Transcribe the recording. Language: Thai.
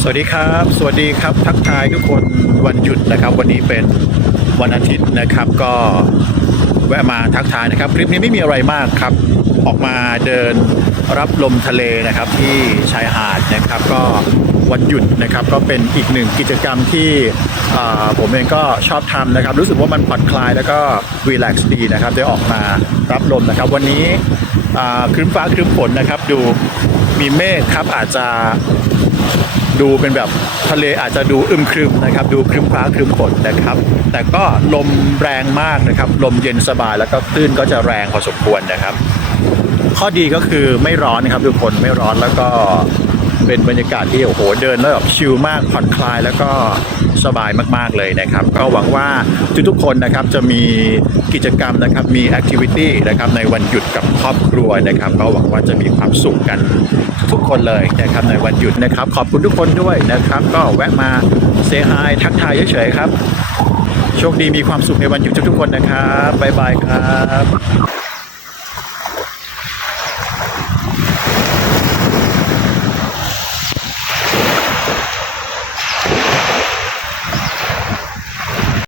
สวัสดีครับ สวัสดีครับ ทักทายทุกคนวันหยุดนะครับ วันนี้เป็นวันอาทิตย์นะครับ ก็แวะมาทักทายนะครับ คลิปนี้ไม่มีอะไรมากครับ ออกมาเดินรับลมทะเลนะครับที่ชายหาดนะครับ ก็วันหยุดนะครับ ก็เป็นอีกหนึ่งกิจกรรมที่ผมเองก็ชอบทำนะครับ รู้สึกว่ามันผ่อนคลายแล้วก็รีแลกซ์ดีนะครับได้ออกมารับลมนะครับ วันนี้ครึ้มฟ้าครึ้มฝนนะครับ ดูมีเมฆครับอาจจะ ดูเป็นแบบทะเลอาจจะดูอึมครึมนะครับ ดูครึมฟ้าครึมฝนนะครับ แต่ก็ลมแรงมากนะครับ ลมเย็นสบายแล้วก็คลื่นก็จะแรงพอสมควรนะครับ ข้อดีก็คือไม่ร้อนนะครับทุกคนไม่ร้อนแล้วก็ เป็นบรรยากาศที่โอ้โหเดินแล้วแบบชิลมากผ่อนคลายแล้วก็สบายมากๆเลยนะครับ ก็หวังว่าทุกๆคนนะครับจะมีกิจกรรมนะครับมีแอคทิวิตี้นะครับในวันหยุดกับครอบครัวนะครับ ก็หวังว่าจะมีความสุขกันทุกคนเลยนะครับในวันหยุดนะครับ ขอบคุณทุกคนด้วยนะครับ ก็แวะมาเซฮายทักทายเฉยๆครับโชคดีมีความสุขในวันหยุดทุกๆคนนะครับบ๊ายบายครับ